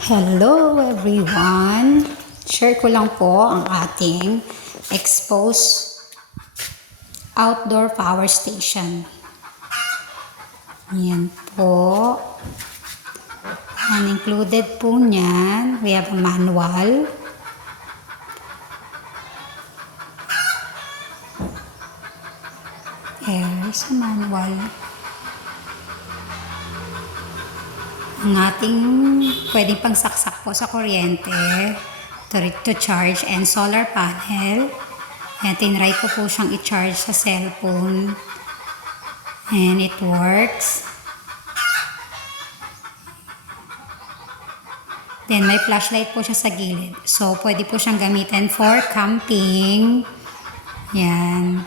Hello everyone! Share ko lang po ang ating exposed outdoor power station. Yan po. And included po niyan, we have a manual. Here's a manual. Ang ating pwedeng pangsaksak po sa kuryente to charge and solar panel. Ayan, tinry ko po siyang i-charge sa cellphone and it works. Then may flashlight po siya sa gilid, so pwede po siyang gamitin for camping. Yan,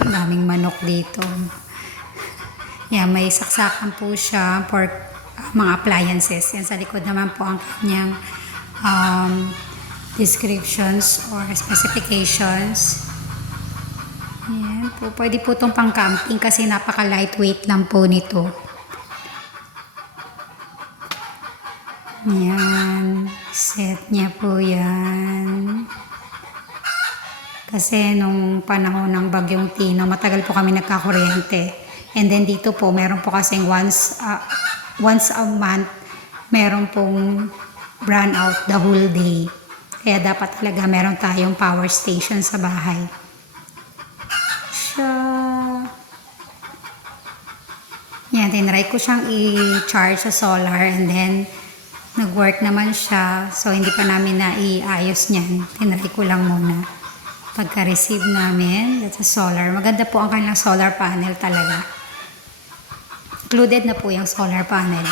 daming manok dito. Yan, may saksakan po siya for mga appliances. Yan, sa likod naman po ang kanyang descriptions or specifications. Yan po, pwede po itong pang camping kasi napaka lightweight lang po nito. Yan, set niya po yan. Kasi nung panahon ng Bagyong Tino, matagal po kami nagkakuryente. And then dito po, meron po kasing once a month, meron pong brownout the whole day. Kaya dapat talaga meron tayong power station sa bahay. Yan, tinry ko siyang i-charge sa solar and then nag-work naman siya. So, hindi pa namin na-iayos niyan. Tinry ko lang muna. Pagka-receive namin, that's a solar. Maganda po ang kanilang solar panel talaga. Included na po yung solar panel.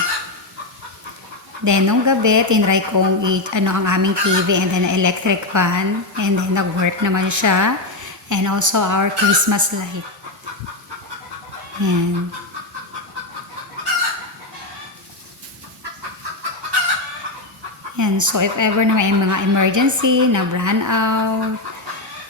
Then, nung gabi, tinry kong ang aming TV and then electric fan. And then, nag-work naman siya. And also, our Christmas light. Yan. Yan. So, if ever na may mga emergency, na brownout,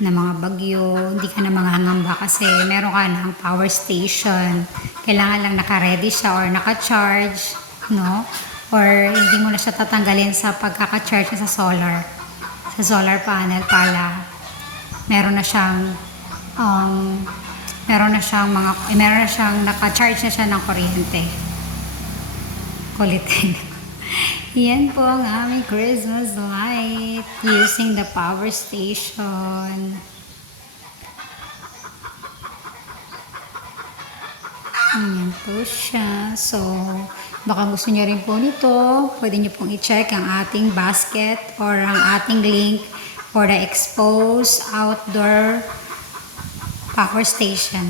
na mga bagyo, hindi ka na mangangamba kasi meron ka ng power station. Kailangan lang naka-ready siya or naka-charge, no? Or hindi mo na siya tatanggalin sa pagkaka-charge sa solar panel para meron na siyang naka-charge na siya ng kuryente. Kulitin. Yan po ang aming Christmas light using the power station. Ayan po siya. So, baka gusto niyo rin po nito. Pwede niyo pong i-check ang ating basket or ang ating link for the exposed outdoor power station.